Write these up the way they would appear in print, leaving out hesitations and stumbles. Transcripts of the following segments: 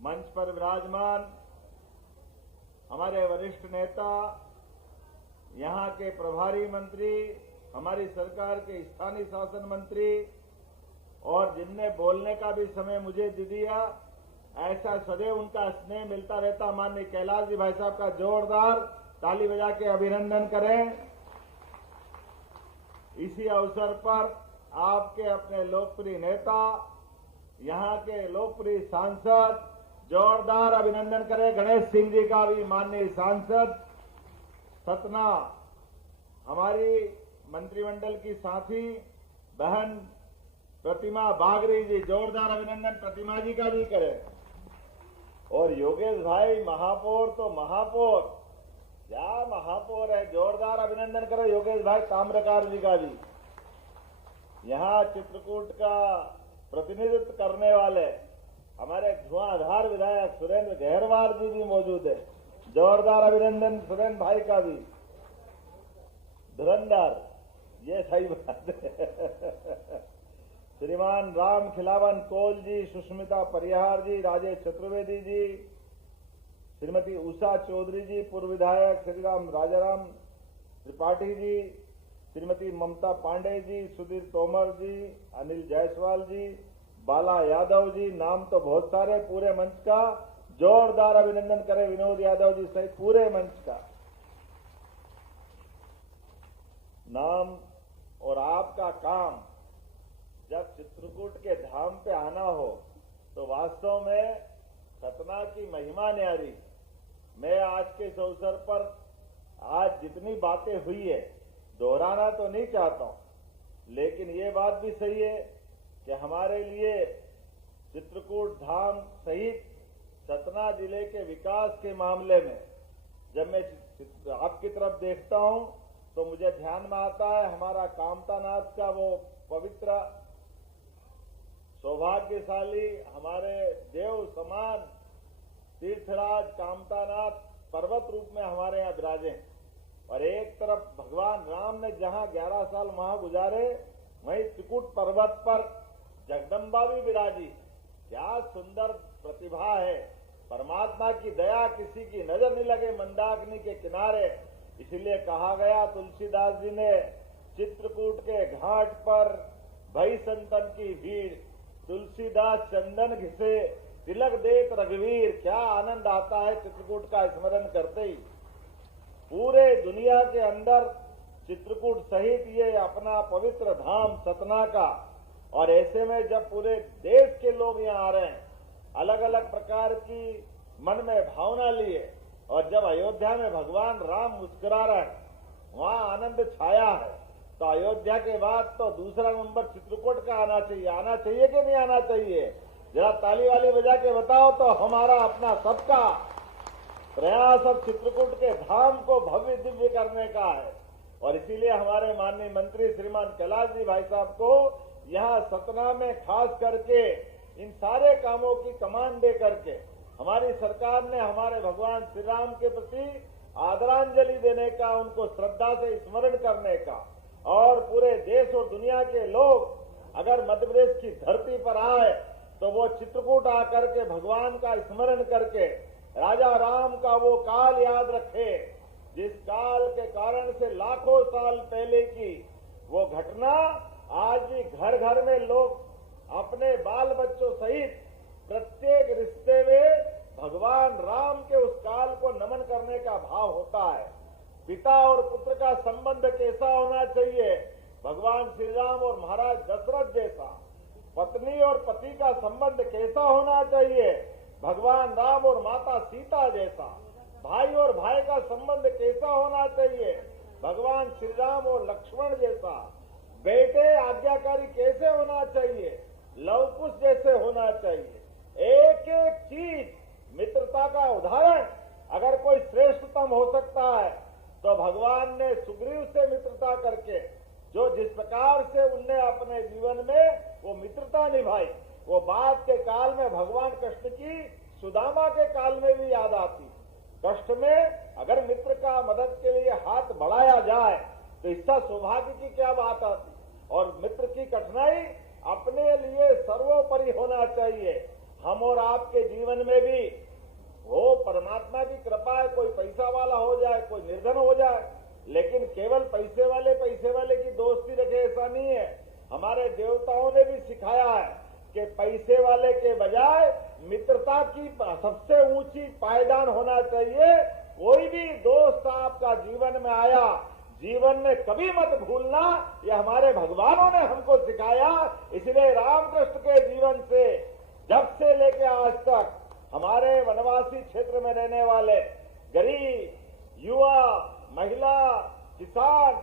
मंच पर विराजमान हमारे वरिष्ठ नेता, यहां के प्रभारी मंत्री, हमारी सरकार के स्थानीय शासन मंत्री और जिनने बोलने का भी समय मुझे दे दिया, ऐसा सदैव उनका स्नेह मिलता रहता माननीय कैलाश जी भाई साहब का जोरदार ताली बजा के अभिनंदन करें। इसी अवसर पर आपके अपने लोकप्रिय नेता, यहां के लोकप्रिय सांसद जोरदार अभिनंदन करें। गणेश सिंह जी का भी माननीय सांसद सतना, हमारी मंत्रिमंडल की साथी बहन प्रतिमा बागरी जी, जोरदार अभिनंदन प्रतिमा जी का भी करें। और योगेश भाई महापौर तो महापौर, क्या महापौर है, जोरदार अभिनंदन करें योगेश भाई ताम्रकार जी का भी। यहां चित्रकूट का प्रतिनिधित्व करने वाले हमारे धुआंधार विधायक सुरेंद्र गहरवार जी भी मौजूद है, जोरदार अभिनंदन सुरेंद्र भाई का भी। धुरंधर, ये सही बात है। श्रीमान राम खिलावन कोल जी, सुष्मिता परिहार जी, राजेश चतुर्वेदी जी, श्रीमती उषा चौधरी जी, पूर्व विधायक श्रीराम राजाराम त्रिपाठी जी, श्रीमती ममता पांडे जी, सुधीर तोमर जी, अनिल जायसवाल जी, बाला यादव जी, नाम तो बहुत सारे, पूरे मंच का जोरदार अभिनंदन करें विनोद यादव जी सहित पूरे मंच का। नाम और आपका काम जब चित्रकूट के धाम पे आना हो तो वास्तव में सतना की महिमा न्यारी। मैं आज के इस अवसर पर आज जितनी बातें हुई है दोहराना तो नहीं चाहता हूं, लेकिन ये बात भी सही है कि हमारे लिए चित्रकूट धाम सहित सतना जिले के विकास के मामले में जब मैं आपकी तरफ देखता हूं तो मुझे ध्यान में आता है हमारा कामतानाथ का वो पवित्र सौभाग्यशाली हमारे देव समान तीर्थराज कामतानाथ पर्वत रूप में हमारे यहाँ विराजे हैं। और एक तरफ भगवान राम ने जहाँ 11 साल वहां गुजारे, वहीं त्रिकुट पर्वत पर जगदम्बा भी विराजी। क्या सुंदर प्रतिभा है, परमात्मा की दया किसी की नजर नहीं लगे मंदाकिनी के किनारे। इसीलिए कहा गया तुलसीदास जी ने, चित्रकूट के घाट पर भई संतन की भीड़, तुलसीदास चंदन घिसे तिलक देत रघुवीर। क्या आनंद आता है चित्रकूट का स्मरण करते ही। पूरे दुनिया के अंदर चित्रकूट सहित ये अपना पवित्र धाम सतना का, और ऐसे में जब पूरे देश के लोग यहाँ आ रहे हैं, अलग अलग प्रकार की मन में भावना लिए, और जब अयोध्या में भगवान राम मुस्कुरा रहे हैं, वहां आनंद छाया है, तो अयोध्या के बाद तो दूसरा नंबर चित्रकूट का आना चाहिए कि नहीं आना चाहिए? जरा ताली वाली बजा के बताओ। तो हमारा अपना सबका प्रयास अब चित्रकूट के धाम को भव्य दिव्य करने का है, और इसीलिए हमारे माननीय मंत्री श्रीमान कैलाश जी भाई साहब को यहाँ सतना में खास करके इन सारे कामों की कमान दे करके हमारी सरकार ने हमारे भगवान श्री राम के प्रति आदरांजलि देने का, उनको श्रद्धा से स्मरण करने का, और पूरे देश और दुनिया के लोग अगर मध्य प्रदेश की धरती पर आए तो वो चित्रकूट आकर के भगवान का स्मरण करके राजा राम का वो काल याद रखे, जिस काल के कारण से लाखों साल पहले की वो घटना आज भी घर घर में लोग अपने बाल बच्चों सहित प्रत्येक रिश्ते में भगवान राम के उस काल को नमन करने का भाव होता है। पिता और पुत्र का संबंध कैसा होना चाहिए? भगवान श्री राम और महाराज दशरथ जैसा। पत्नी और पति का संबंध कैसा होना चाहिए? भगवान राम और माता सीता जैसा। भाई और भाई का संबंध कैसा होना चाहिए? भगवान श्री राम और लक्ष्मण जैसा। बेटे आज्ञाकारी कैसे होना चाहिए? लव कुश जैसे होना चाहिए। एक एक चीज मित्रता का उदाहरण अगर कोई श्रेष्ठतम हो सकता है तो भगवान ने सुग्रीव से मित्रता करके जो जिस प्रकार से उनने अपने जीवन में वो मित्रता निभाई, वो बाद के काल में भगवान कृष्ण की सुदामा के काल में भी याद आती। कष्ट में अगर मित्र का मदद के लिए हाथ बढ़ाया जाए तो इसका सौभाग्य की क्या बात आती। और मित्र की कठिनाई अपने लिए चाहिए। हम और आपके जीवन में भी वो परमात्मा की कृपा है, कोई पैसा वाला हो जाए, कोई निर्धन हो जाए, लेकिन केवल पैसे वाले की दोस्ती रखे ऐसा नहीं है। हमारे देवताओं ने भी सिखाया है कि पैसे वाले के बजाय मित्रता की सबसे ऊंची पायदान होना चाहिए। कोई भी दोस्त आपका जीवन में आया, जीवन में कभी मत भूलना, ये हमारे भगवानों ने हमको सिखाया। इसलिए रामकृष्ण के जीवन से जब से लेके आज तक हमारे वनवासी क्षेत्र में रहने वाले गरीब, युवा, महिला, किसान,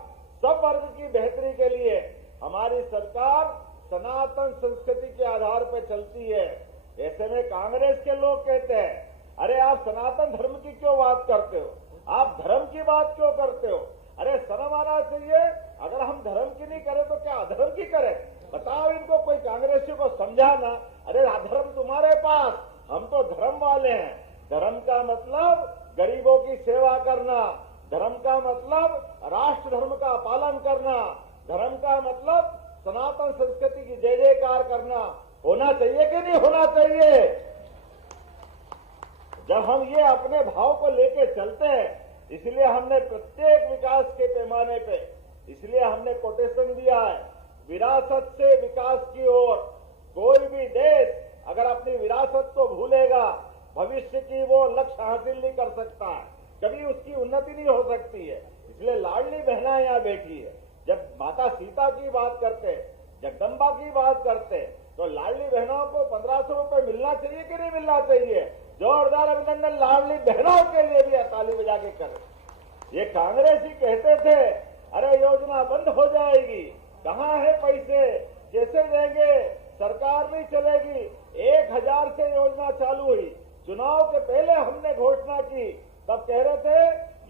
सब वर्ग की बेहतरी के लिए हमारी सरकार सनातन संस्कृति के आधार पर चलती है। ऐसे में कांग्रेस के लोग कहते हैं, अरे आप सनातन धर्म की क्यों बात करते हो, आप धर्म की बात क्यों करते हो? अरे शर्म आना चाहिए। अगर हम धर्म की नहीं करें तो क्या अधर्म की करें? बताओ इनको, कोई कांग्रेसी को समझाना। अरे अधर्म तुम्हारे पास, हम तो धर्म वाले हैं। धर्म का मतलब गरीबों की सेवा करना, धर्म का मतलब राष्ट्र धर्म का पालन करना, धर्म का मतलब सनातन संस्कृति की जय जयकार करना। होना चाहिए कि नहीं होना चाहिए? जब हम ये अपने भाव को लेके चलते हैं, इसलिए हमने प्रत्येक विकास के पैमाने पे, इसलिए हमने कोटेशन दिया है, विरासत से विकास की ओर। कोई भी देश अगर अपनी विरासत को भूलेगा, भविष्य की वो लक्ष्य हासिल नहीं कर सकता है, कभी उसकी उन्नति नहीं हो सकती है। इसलिए लाडली बहना यहाँ बैठी है। जब माता सीता की बात करते, जगदम्बा की बात करते, तो लाडली बहनों को 1500 रुपए मिलना चाहिए कि नहीं मिलना चाहिए? जोरदार अभिनंदन लाडली बहनों के लिए भी ताली बजा के करें। ये कांग्रेसी कहते थे, अरे योजना बंद हो जाएगी, कहाँ है पैसे, कैसे देंगे, सरकार नहीं चलेगी। 1000 से योजना चालू हुई, चुनाव के पहले हमने घोषणा की, तब कह रहे थे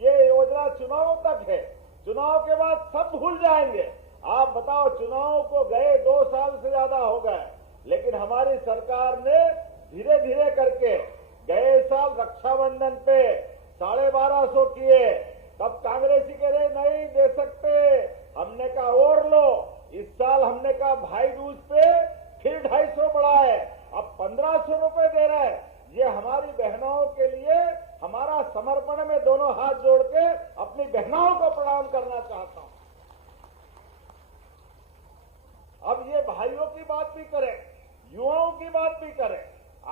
ये योजना चुनाव तक है, चुनाव के बाद सब भूल जाएंगे। आप बताओ, चुनाव को गए 2 साल से ज्यादा हो गए, लेकिन हमारी सरकार ने धीरे धीरे करके गए साल रक्षाबंधन पे 1250 किए, तब कांग्रेसी कह रहे नहीं दे सकते, हमने कहा और लो। इस साल हमने कहा भाई दूज पे फिर 250 बढ़ाए, अब 1500 रुपए दे रहे हैं। ये हमारी बहनों के लिए हमारा समर्पण में दोनों हाथ जोड़ के अपनी बहनों को प्रणाम करना चाहता हूं। अब ये भाइयों की बात भी करें, युवाओं की बात भी करें।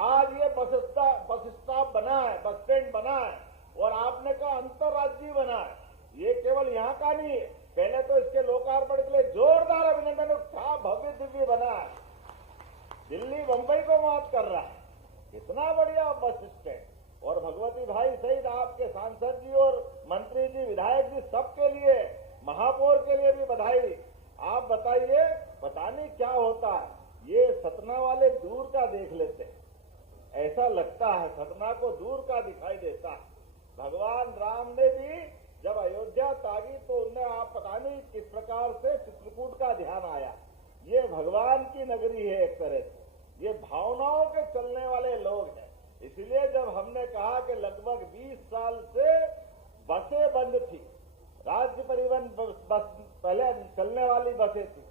आज ये बस स्टॉप बना है, बस स्टैंड बना है, और आपने कहा अंतर्राज्यीय बना है। ये केवल यहाँ का नहीं है, पहले तो इसके लोकार्पण के लिए जोरदार अभिनंदन। क्या भव्य दिव्य बना है, दिल्ली बंबई को मात कर रहा है, कितना बढ़िया बस स्टैंड। और भगवती भाई सहित आपके सांसद जी और मंत्री जी, विधायक जी, सबके लिए, महापौर के लिए भी बधाई। आप बताइए, पता नहीं क्या होता है, ये सतना वाले दूर का देख लेते हैं, ऐसा लगता है सतना को दूर का दिखाई देता है। भगवान राम ने भी जब अयोध्या तागी तो उनने, आप पता नहीं किस प्रकार से चित्रकूट का ध्यान आया। ये भगवान की नगरी है एक तरह से, ये भावनाओं के चलने वाले लोग हैं। इसलिए जब हमने कहा कि लगभग 20 साल से बसें बंद थी, राज्य परिवहन बस पहले चलने वाली बसें थी,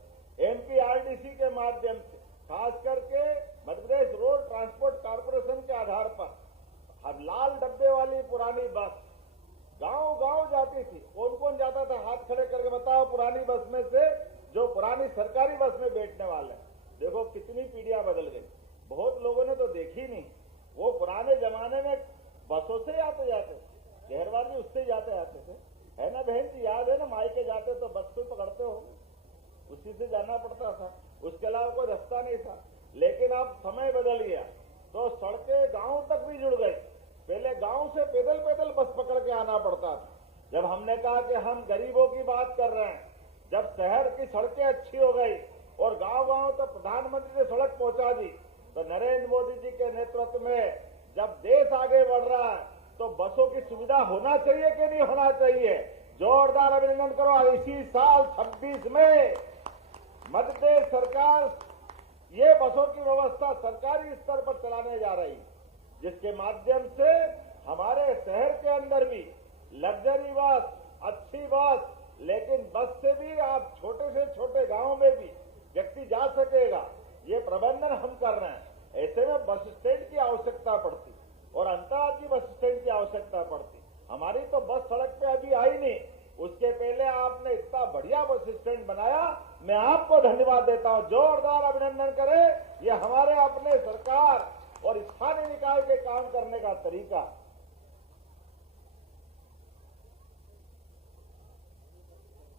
एमपीआरडीसी के माध्यम से, खास करके Madhya Pradesh road transport corporation के आधार पर लाल डब्बे वाली पुरानी बस गांव-गांव जाती थी। कौन कौन जाता था, हाथ खड़े करके बताओ पुरानी बस में से, जो पुरानी सरकारी बस में बैठने वाले। देखो कितनी पीढ़ियां बदल गई, बहुत लोगों ने तो देखी नहीं। वो पुराने जमाने में बसों से आते जाते थे, गहरवाल जी उससे जाते आते थे, है ना बहन जी? याद है ना, मायके जाते तो बस को पकड़ते हो, उसी से जाना पड़ता था, उसके अलावा कोई रास्ता नहीं था। लेकिन अब समय बदल गया तो सड़कें गांव तक भी जुड़ गई। पहले गांव से पैदल पैदल बस पकड़ के आना पड़ता था। जब हमने कहा कि हम गरीबों की बात कर रहे हैं, जब शहर की सड़कें अच्छी हो गई और गांव-गांव तक प्रधानमंत्री ने सड़क पहुंचा दी, तो नरेंद्र मोदी जी के नेतृत्व में जब देश आगे बढ़ रहा है तो बसों की सुविधा होना चाहिए कि नहीं होना चाहिए? जोरदार अभिनंदन करो। इसी साल 26 में मध्य प्रदेश सरकार ये बसों की व्यवस्था सरकारी स्तर पर चलाने जा रही, जिसके माध्यम से हमारे शहर के अंदर भी लग्जरी बस, अच्छी बस, लेकिन बस से भी आप छोटे से छोटे गांव में भी व्यक्ति जा सकेगा। ये प्रबंधन हम कर रहे हैं। ऐसे में बस स्टैंड की आवश्यकता पड़ती और अंतर्राज्यीय बस स्टैंड की आवश्यकता पड़ती। हमारी तो बस सड़क पे अभी आई नहीं, उसके पहले आपने इतना बढ़िया बस स्टैंड बनाया। मैं आपको धन्यवाद देता हूं, जोरदार अभिनंदन करें। ये हमारे अपने सरकार और स्थानीय निकाय के काम करने का तरीका।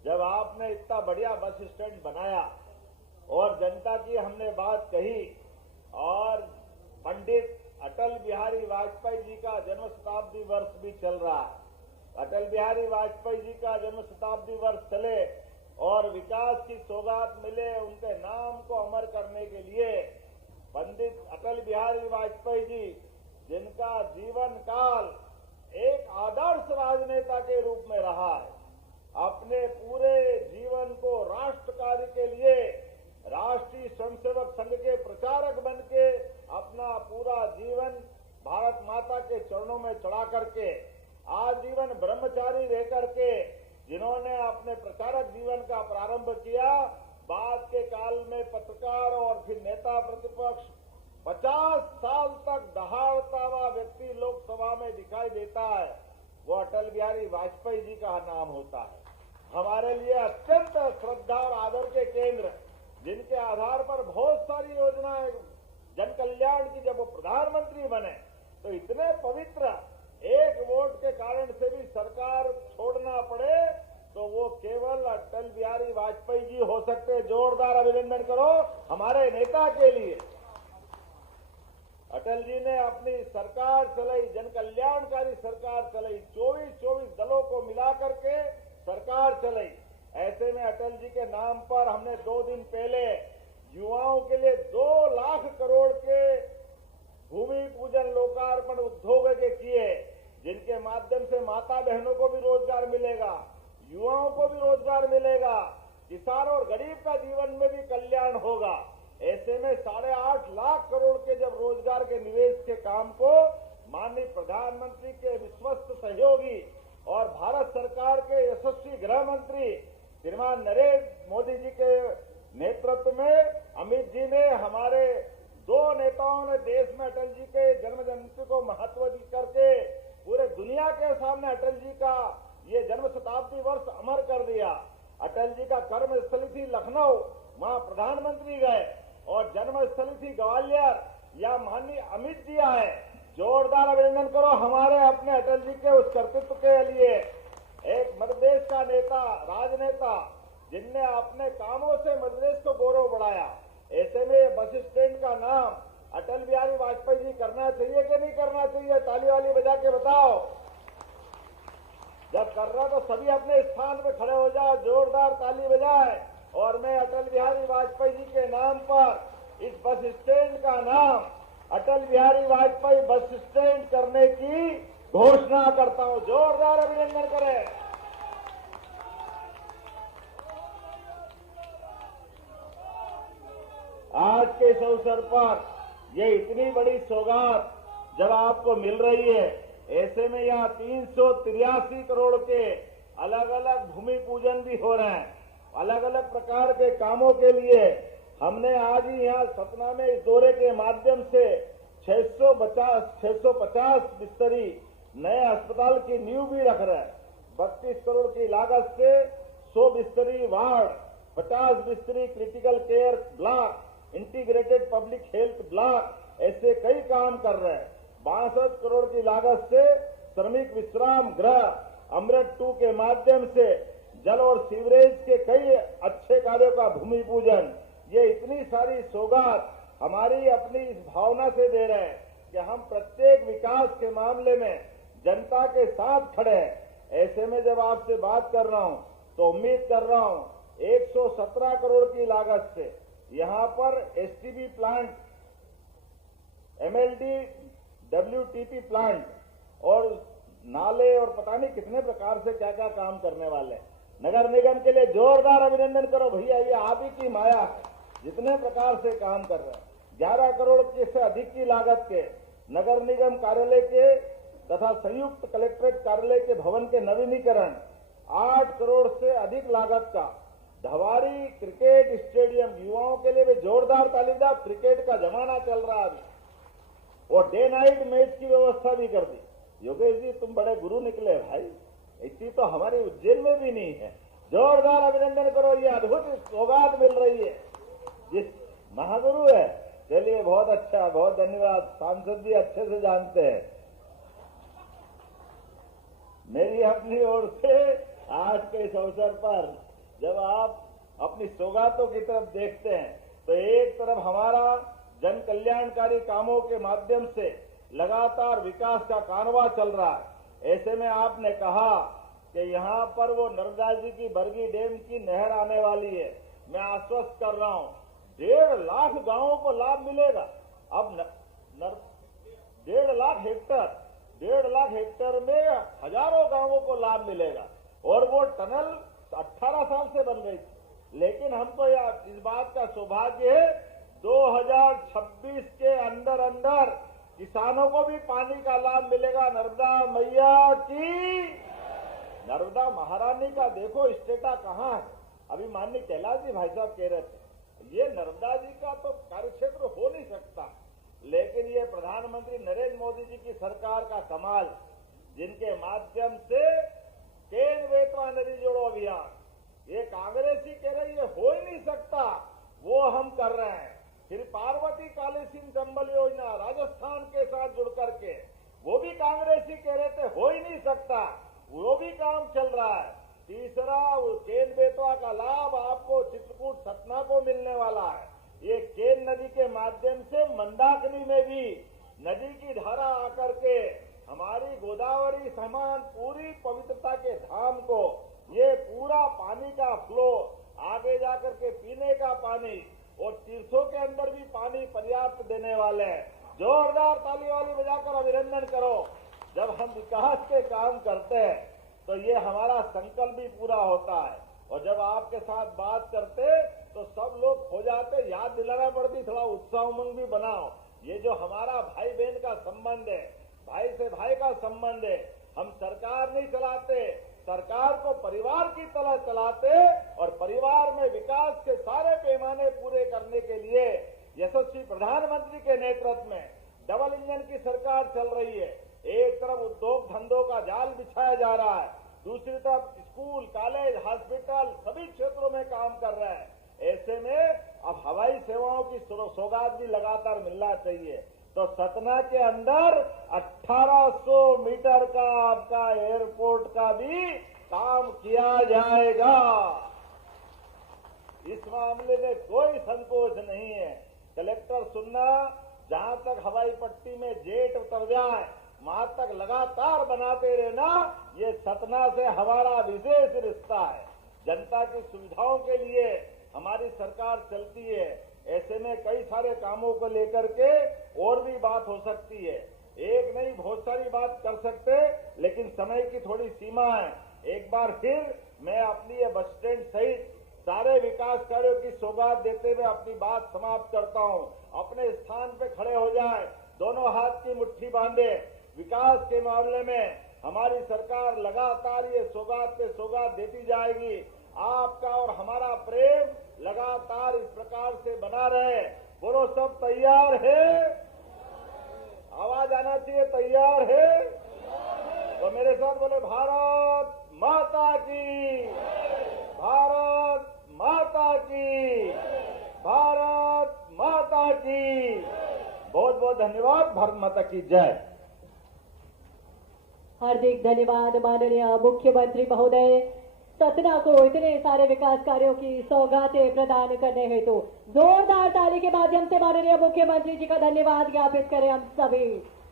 जब आपने इतना बढ़िया बस स्टैंड बनाया और जनता की हमने बात कही और पंडित अटल बिहारी वाजपेयी जी का जन्म शताब्दी वर्ष भी चल रहा है। अटल बिहारी वाजपेयी जी का जन्म शताब्दी वर्ष चले और विकास की सौगात मिले, उनके नाम को अमर करने के लिए पंडित अटल बिहारी वाजपेयी जी, जिनका जीवन काल एक आदर्श राजनेता के रूप में रहा है, अपने पूरे जीवन को राष्ट्र कार्य के लिए राष्ट्रीय स्वयंसेवक संघ के प्रचारक बन के अपना पूरा जीवन भारत माता के चरणों में चढ़ा करके आजीवन ब्रह्मचारी रह करके जिन्होंने अपने प्रचारक जीवन का प्रारंभ किया, बाद के काल में पत्रकार और फिर नेता प्रतिपक्ष 50 साल तक दहाड़ता हुआ व्यक्ति लोकसभा में दिखाई देता है, वो अटल बिहारी वाजपेयी जी का नाम होता है। हमारे लिए अत्यंत श्रद्धा और आदर के केंद्र, जिनके आधार पर बहुत सारी योजनाएं जन कल्याण की, जब वो प्रधानमंत्री बने तो इतने पवित्र, एक वोट के कारण से भी सरकार छोड़ना पड़े तो वो केवल अटल बिहारी वाजपेयी जी हो सकते। जोरदार अभिनंदन करो हमारे नेता के लिए। अटल जी ने अपनी सरकार चलाई, जन कल्याणकारी सरकार चलाई, 24 दलों को मिला करके सरकार चलाई। ऐसे में अटल जी के नाम पर हमने 2 दिन पहले युवाओं के लिए 2 लाख करोड़ के भूमि पूजन लोकार्पण उद्योग के किए, जिनके माध्यम से माता बहनों को भी रोजगार मिलेगा, युवाओं को भी रोजगार मिलेगा, किसान और गरीब का जीवन में भी कल्याण होगा। ऐसे में 8.5 लाख करोड़ के जब रोजगार के निवेश के काम को माननीय प्रधानमंत्री के विश्वस्त सहयोगी और भारत सरकार के यशस्वी गृह मंत्री श्रीमान नरेंद्र मोदी जी के नेतृत्व में अमित जी ने, हमारे 2 नेताओं ने देश में अटल जी के जन्म जयंती को महत्व दी करके पूरे दुनिया के सामने अटल जी का ये जन्म शताब्दी वर्ष अमर कर दिया। अटल जी का कर्मस्थली थी लखनऊ, वहां प्रधानमंत्री गए, और जन्मस्थली थी ग्वालियर, या माननीय अमित जी आए। जोरदार अभिनंदन करो हमारे अपने अटल जी के उस कर्तृत्व के लिए। एक मध्य प्रदेश का नेता, राजनेता, जिनने अपने कामों से मध्य प्रदेश को गौरव बढ़ाया। ऐसे में बस स्टैंड का नाम अटल बिहारी वाजपेयी जी करना चाहिए कि नहीं करना चाहिए? ताली वाली बजा के बताओ। जब कर रहा तो सभी अपने स्थान पे खड़े हो जाओ, जोरदार ताली बजाए। और मैं अटल बिहारी वाजपेयी जी के नाम पर इस बस स्टैंड का नाम अटल बिहारी वाजपेयी बस स्टैंड करने की घोषणा करता हूं। जोरदार अभिनंदन करें। आज के इस अवसर पर ये इतनी बड़ी सौगात जब आपको मिल रही है, ऐसे में यहाँ 383 करोड़ के अलग अलग भूमि पूजन भी हो रहे हैं। अलग अलग प्रकार के कामों के लिए हमने आज ही यहाँ सतना में इस दौरे के माध्यम से 650 बिस्तरी नए अस्पताल की नींव भी रख रहे हैं। 32 करोड़ की लागत से 100 बिस्तरी वार्ड, 50 बिस्तरी critical care block, integrated public health block, ऐसे कई काम कर रहे हैं। 62 करोड़ की लागत से श्रमिक विश्राम गृह अमृत 2 के माध्यम से जल और सीवरेज के कई अच्छे कार्यों का भूमि पूजन। ये इतनी सारी सौगात हमारी अपनी इस भावना से दे रहे हैं कि हम प्रत्येक विकास के मामले में जनता के साथ खड़े हैं। ऐसे में जब आपसे बात कर रहा हूं तो उम्मीद कर रहा हूं 117 करोड़ की लागत से यहां पर STB plant, MLD, WTP plant और नाले और पता नहीं कितने प्रकार से क्या क्या काम करने वाले हैं। नगर निगम के लिए जोरदार अभिनंदन करो भैया, ये आप ही की माया है, जितने प्रकार से काम कर रहे हैं। 11 करोड़ से अधिक की लागत के नगर निगम कार्यालय के तथा संयुक्त कलेक्ट्रेट कार्यालय के भवन के नवीनीकरण, 8 करोड़ से अधिक लागत का धवारी क्रिकेट स्टेडियम युवाओं के लिए भी जोरदार तालीमदार, क्रिकेट का जमाना चल रहा है अभी, और डे नाइट मैच की व्यवस्था भी कर दी। योगेश जी तुम बड़े गुरु निकले भाई, इतनी तो हमारी उज्जैन में भी नहीं है। जोरदार अभिनंदन करो, ये अद्भुत सौगात मिल रही है, जिस महागुरु है। चलिए बहुत अच्छा, बहुत धन्यवाद। सांसद जी अच्छे से जानते हैं। मेरी अपनी ओर से आज के इस अवसर पर जब आप अपनी सौगातों की तरफ देखते हैं तो एक तरफ हमारा जन कल्याणकारी कामों के माध्यम से लगातार विकास का कारवां चल रहा है। ऐसे में आपने कहा कि यहाँ पर वो नर्मदा जी की बरगी डैम की नहर आने वाली है। मैं आश्वस्त कर रहा हूँ 1.5 लाख गांवों को लाभ मिलेगा। अब 1.5 लाख हेक्टेयर में हजारों गांवों को लाभ मिलेगा। और वो टनल 18 साल से बन रही थी, लेकिन हमको इस बात का सौभाग्य है 2026 के अंदर अंदर किसानों को भी पानी का लाभ मिलेगा। नर्मदा मैया की, नर्मदा महारानी का देखो स्टेटा कहाँ है। अभी माननीय कैलाश जी भाई साहब कह रहे थे ये नर्मदा जी का तो कार्यक्षेत्र हो नहीं सकता, लेकिन ये प्रधानमंत्री नरेंद्र मोदी जी की सरकार का कमाल, जिनके माध्यम से केन बेतवा नदी जोड़ो अभियान, ये कांग्रेस ही कह रही है हो ही नहीं सकता, वो हम कर रहे हैं। फिर पार्वती कालीसिंह चंबल योजना राजस्थान के साथ जुड़ करके, वो भी कांग्रेस ही कह रहे थे हो ही नहीं सकता, वो भी काम चल रहा है। तीसरा केन बेतवा का लाभ आपको चित्रकूट सतना को मिलने वाला है। ये केन नदी के माध्यम से मंदाकिनी में भी नदी की धारा आकर के हमारी गोदावरी समान पूरी पवित्रता के धाम को ये पूरा पानी का फ्लो आगे जाकर के पीने का पानी और तीर्थों के अंदर भी पानी पर्याप्त देने वाले हैं। जोरदार ताली वाली बजाकर अभिनंदन करो। जब हम विकास के काम करते हैं तो ये हमारा संकल्प भी पूरा होता है। और जब आपके साथ बात करते तो सब लोग हो जाते, याद दिलाना पड़ती, थोड़ा उत्साह उमंग भी बनाओ। ये जो हमारा भाई बहन का संबंध है, भाई से भाई का संबंध है, हम सरकार नहीं चलाते, सरकार को परिवार की तरह चलाते और परिवार में विकास के सारे पैमाने पूरे करने के लिए यशस्वी प्रधानमंत्री के नेतृत्व में डबल इंजन की सरकार चल रही है। एक तरफ उद्योग धंधों का जाल बिछाया जा रहा है, दूसरी तरफ स्कूल, कॉलेज, हॉस्पिटल सभी क्षेत्रों में काम कर रहे हैं। ऐसे में अब हवाई सेवाओं की सौगात भी लगातार मिलना चाहिए। तो सतना के अंदर 1800 मीटर का आपका एयरपोर्ट का भी काम किया जाएगा। इस मामले में कोई संकोच नहीं है। कलेक्टर सुनना, जहां तक हवाई पट्टी में जेट उतर जाए वहां तक लगातार बनाते रहना, ये सतना से हमारा विशेष रिश्ता है। जनता की सुविधाओं के लिए हमारी सरकार चलती है। ऐसे में कई सारे कामों को लेकर के और भी बात हो सकती है, एक नहीं बहुत सारी बात कर सकते, लेकिन समय की थोड़ी सीमा है। एक बार फिर मैं अपनी ये बस स्टैंड सहित सारे विकास कार्यों की सौगात देते हुए अपनी बात समाप्त करता हूं। अपने स्थान पे खड़े हो जाए, दोनों हाथ की मुट्ठी बांधे। विकास के मामले में हमारी सरकार लगातार ये सौगात पे सौगात देती जाएगी। आपका और हमारा प्रेम लगातार इस प्रकार से बना रहे। बोलो सब तैयार है? आवाज आना चाहिए, तैयार है? तो मेरे साथ बोले भारत माता की, भारत माता की, भारत माता की। बहुत बहुत धन्यवाद। भारत माता की जय। हार्दिक धन्यवाद माननीय मुख्यमंत्री महोदय। सतना को इतने सारे विकास कार्यों की सौगातें प्रदान करने हेतु जोरदार ताली के माध्यम से माननीय मुख्यमंत्री जी का धन्यवाद ज्ञापित करें हम सभी।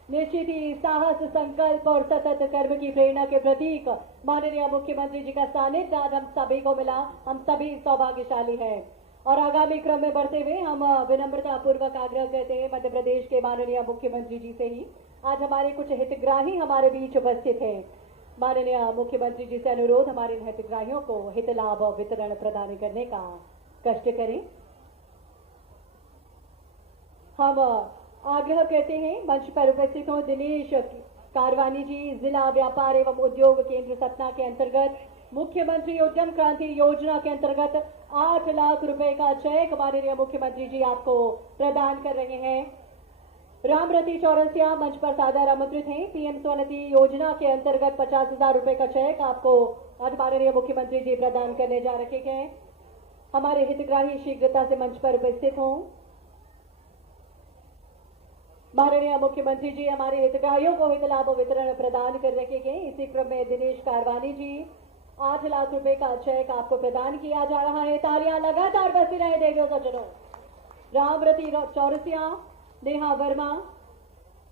निश्चित ही साहस, संकल्प और सतत कर्म की प्रेरणा के प्रतीक माननीय मुख्यमंत्री जी का सानिध्य आज हम सभी को मिला। हम सभी सौभाग्यशाली हैं। और आगामी क्रम में बढ़ते हुए हम विनम्रता पूर्वक आग्रह करते हैं मध्य प्रदेश के माननीय मुख्यमंत्री जी से ही, आज हमारे कुछ हितग्राही हमारे बीच उपस्थित हैं। माननीय मुख्यमंत्री जी से अनुरोध, हमारे हितग्राहियों को हित लाभ वितरण प्रदान करने का कष्ट करें। हम आग्रह करते हैं मंच पर उपस्थित हो दिनेश कारवानी जी, जिला व्यापार एवं उद्योग केंद्र सतना के अंतर्गत मुख्यमंत्री उद्यम क्रांति योजना के अंतर्गत 8 लाख रुपए का चेक माननीय मुख्यमंत्री जी आपको प्रदान कर रहे हैं। रामरती चौरसिया मंच पर सादर आमंत्रित हैं। पीएम स्वनिधि योजना के अंतर्गत 50,000 रुपए का चेक आपको आज माननीय मुख्यमंत्री जी प्रदान करने जा रहे हैं। हमारे हितग्राही शीघ्रता से मंच पर उपस्थित हों। माननीय मुख्यमंत्री जी हमारे हितग्राहियों को हित लाभ वितरण प्रदान कर रखे गए। इसी क्रम में दिनेश कारवानी जी 8 लाख रुपए का चेक आपको प्रदान किया जा रहा है। तालियां लगातार बजती रहे देवियों सज्जनों। रामरती चौरसिया, नेहा वर्मा,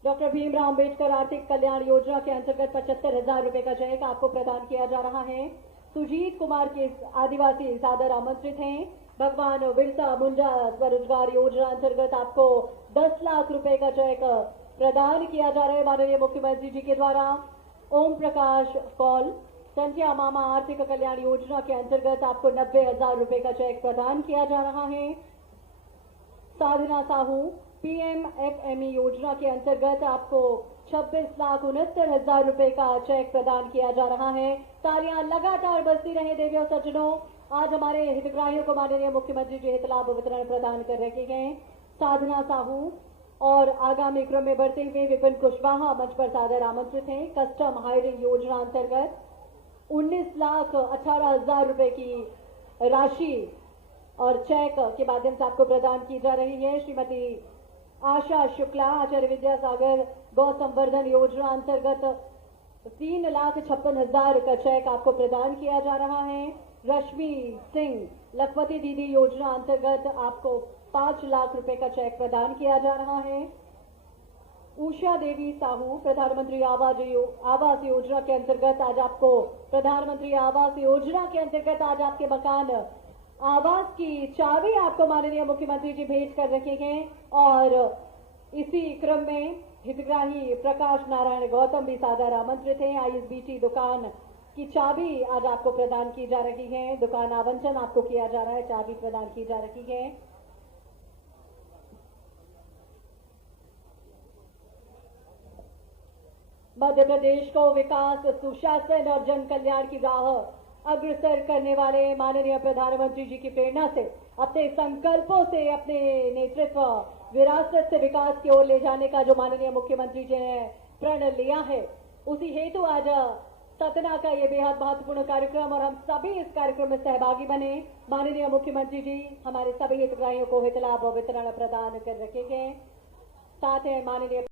डॉक्टर भीमराव अंबेडकर आर्थिक कल्याण योजना के अंतर्गत 75,000 रुपए का चेक आपको प्रदान किया जा रहा है। सुजीत कुमार के आदिवासी सादर आमंत्रित हैं। भगवान बिरसा मुंडा स्वरोजगार योजना अंतर्गत आपको 10 लाख रुपए का चेक प्रदान किया जा रहा है माननीय मुख्यमंत्री जी के द्वारा। ओम प्रकाश कौल, संध्या मामा आर्थिक कल्याण योजना के अंतर्गत आपको 90,000 रुपए का चेक प्रदान किया जा रहा है। साधना साहू पीएमएफएमई योजना के अंतर्गत आपको 26,69,000 रुपए का चेक प्रदान किया जा रहा है। तालियां लगातार बजती रहे देवियों सज्जनों। आज हमारे हितग्राहियों को माननीय मुख्यमंत्री जी हित लाभ वितरण प्रदान कर रखे गए। साधना साहू और आगामी क्रम में बढ़ते हुए विपिन कुशवाहा मंच पर सादर आमंत्रित हैं। कस्टम हायरिंग योजना अंतर्गत 19,18,000 रुपए की राशि और चेक के माध्यम से आपको प्रदान की जा रही है। श्रीमती आशा शुक्ला आचार्य विद्यासागर गौ संवर्धन योजना अंतर्गत 3,56,000 का चेक आपको प्रदान किया जा रहा है। रश्मि सिंह लखपति दीदी योजना अंतर्गत आपको 5 लाख रुपए का चेक प्रदान किया जा रहा है। उषा देवी साहू प्रधानमंत्री आवास योजना के अंतर्गत आज आपको प्रधानमंत्री आवास योजना के अंतर्गत आज आपके मकान आवास की चाबी आपको माननीय मुख्यमंत्री जी भेंट कर रखे हैं। और इसी क्रम में हितग्राही प्रकाश नारायण गौतम भी सादर आमंत्रित हैं। आईएसबीटी दुकान की चाबी आज आपको प्रदान की जा रही है। दुकान आवंटन आपको किया जा रहा है, चाबी प्रदान की जा रही है। मध्य प्रदेश को विकास, सुशासन और जन कल्याण की राह अग्रसर करने वाले माननीय प्रधानमंत्री जी की प्रेरणा से, अपने संकल्पों से, अपने नेतृत्व विरासत से विकास की ओर ले जाने का जो माननीय मुख्यमंत्री जी ने प्रण लिया है, उसी हेतु आज सतना का ये बेहद महत्वपूर्ण कार्यक्रम और हम सभी इस कार्यक्रम में सहभागी बने। माननीय मुख्यमंत्री जी हमारे सभी हितग्राहियों को हित लाभ वितरण प्रदान कर रखे गए। साथ ही माननीय